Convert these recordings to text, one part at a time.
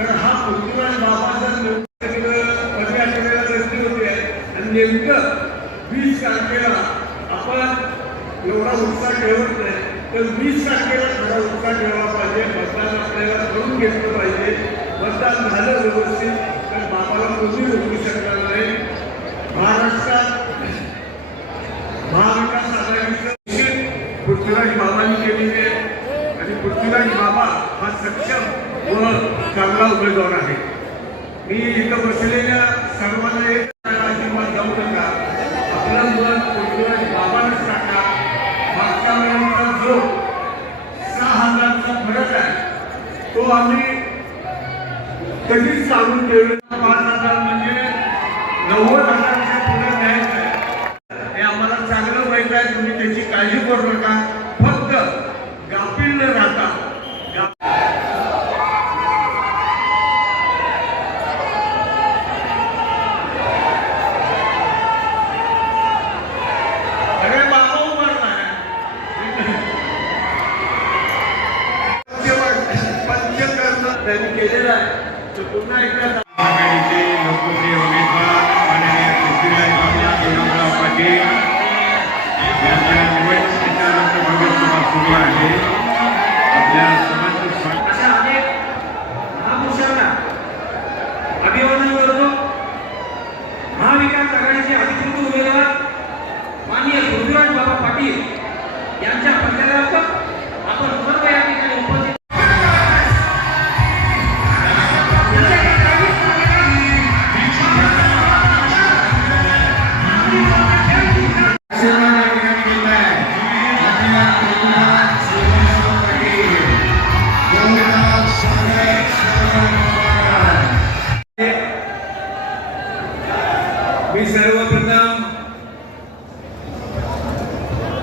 कारण हा पृथ्वीराज बाबाचा कमी आठवड्याला गर्दी होते. आणि नेमकं वीस तारखेला आपण एवढा उत्साह ठेवत नाही. तर वीस तारखेला थोडा उत्साह ठेवला पाहिजे. मतदान आपल्याला करून घेतलं पाहिजे. मतदान झालं व्यवस्थित. तर बाबाला कोणी रोखू शकणार नाही. महाराष्ट्रात महाविकास आघाडीचं पृथ्वीराज बाबांनी केलेली आहे. आणि पृथ्वीराज बाबा हा सक्षम व चांगला उमेदवार आहे. मी इथं बसलेल्या सर्वांना एक अजिबात जाऊ नका. आपलं मत पृथ्वीराज बाबांनाच टाका मागच्या वेळेचा जो सहा हजारचा फरक आहे तो आम्ही कधीच सांगून ठेवलेला पाच हजार म्हणजे नव्वद हजारच्या पुढे न्यायचं आहे. हे आम्हाला चांगलं माहीत आहे. तुम्ही त्याची काळजी करू नका. त्यांनी केलेला आहे. तर पुन्हा एकदा मी सर्वप्रथम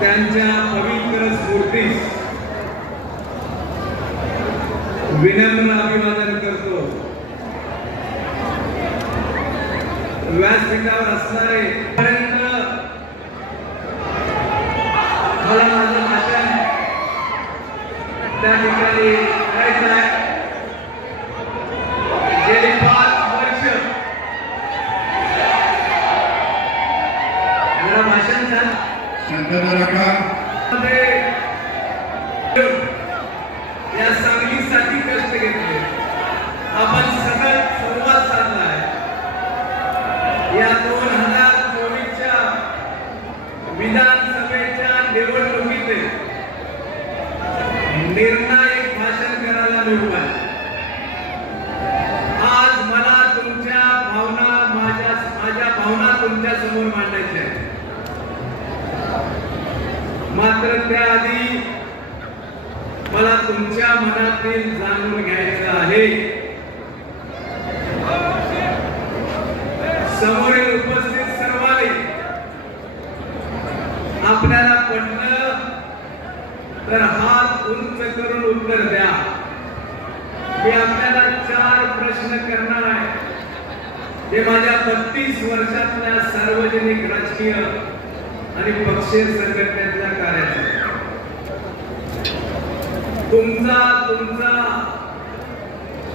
त्यांच्या पवित्र स्फूर्तीस विनम्र अभिवादन करतो. व्यासपीठावर असणारे पर्यंत मला माझं भाषण त्या ठिकाणी करायचं आहे गेली पाच वर्ष मला भाषण झालं शांतता राखा मध्ये या सांगलीसाठी कष्ट घेतले आपण सतत संवाद साधलाय या दोन हजार चोवीसच्या विधानसभेच्या निवडणुकीत निर्णायक भाषण करायला मिळालं आज मला तुमच्या भावना माझ्या माझ्या भावना तुमच्यासमोर मांडायच्या मात्र त्याआधी मला तुमच्या मनातील जाणून घ्यायचं आहे. समोरील उपस्थित सर्वांनी आपल्याला पटलं तर हात उंच करून उत्तर द्या. मी आपल्याला चार प्रश्न करणार आहे. हे माझ्या बत्तीस वर्षातल्या सार्वजनिक राजकीय आणि पक्षीय संघटनेतल्या कार्याचा. तुमचा तुमचा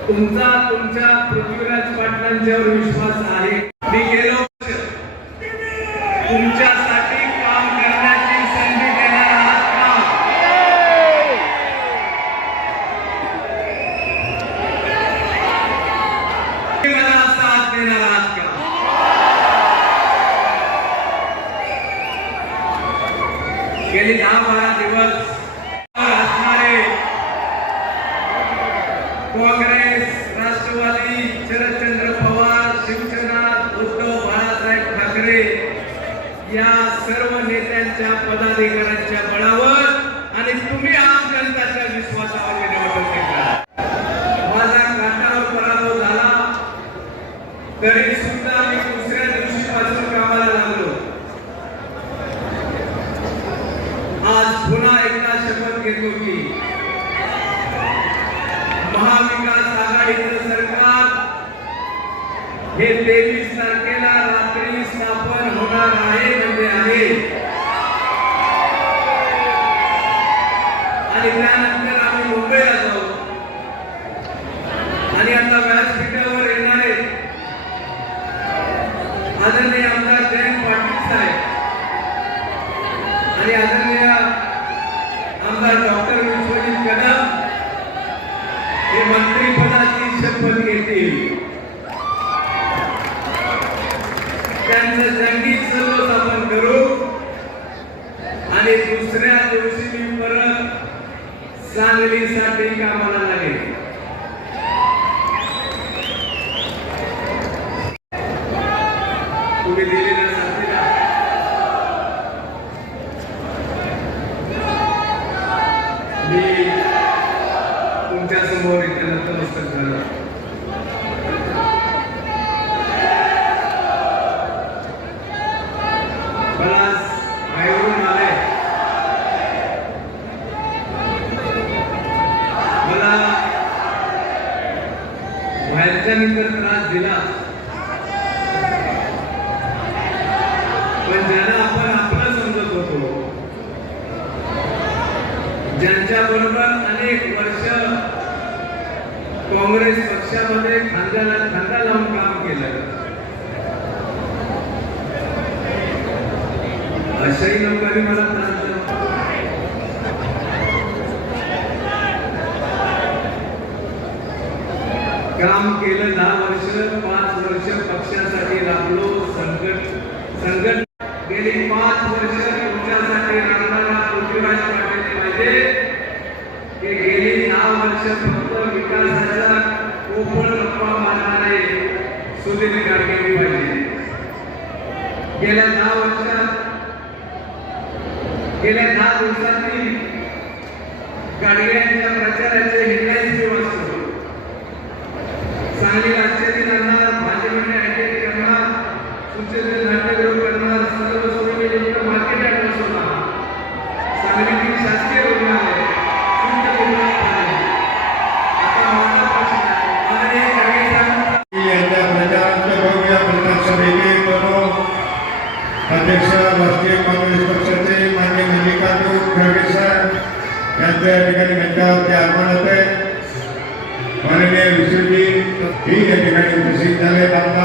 तुमचा तुमच्या पृथ्वीराज पाटलांच्यावर विश्वास आहे. मी गेलो पदाधिकाऱ्यांच्या बळावर आणि तुम्ही आम जनताच्या विश्वासावर निवडणूक जिंकला. माझा काटावर पराभव झाला. तरी सुद्धा मी दुसऱ्या दिवशी पासून कामाला लागलो. आज पुन्हा एकदा शपथ घेतो की महाविकास आघाडीचं सरकार हे तेवीस तारखेला रात्री स्थापन होणार आहे. निघल्यानंतर आम्ही मुंबईला जाऊ आणि आता व्यासपीठावर येणारे आदरणीय वेळा साठी कामाला लागेल तुम्ही दिलेल्या साथीला मी तुमच्यासमोर इथे नतमस्तक झालो मला बाहेरून आले मला बाहेरच्यांनी त्रास दिला. पण ज्यांना आपण आपलं समजत होतो ज्यांच्या बरोबर अनेक वर्ष काँग्रेस पक्षामध्ये खांद्याला खांदा लावून काम केलं अशाही लोकांनी मला त्रास दिला काम केलं दहा वर्ष पाच वर्ष पक्षासाठी राबलो संकट संकट गेली पाच वर्ष तुमच्यासाठी राबणारा पृथ्वीराज पाटील पाहिजे. की गेली दहा वर्ष फक्त विकासाचा कोपळ गप्पा मारणारे सुनील गाडगे पाहिजे गेल्या दहा वर्षात गेल्या दहा दिवसांनी गाडगे ಮೇಲೆ ವಿಸಿರಲಿ ಹೀಗೆ ನಡೆಯುತ್ತೆ ಸಿಗ್ನಲ್ಲೇ ನಮ್ಮ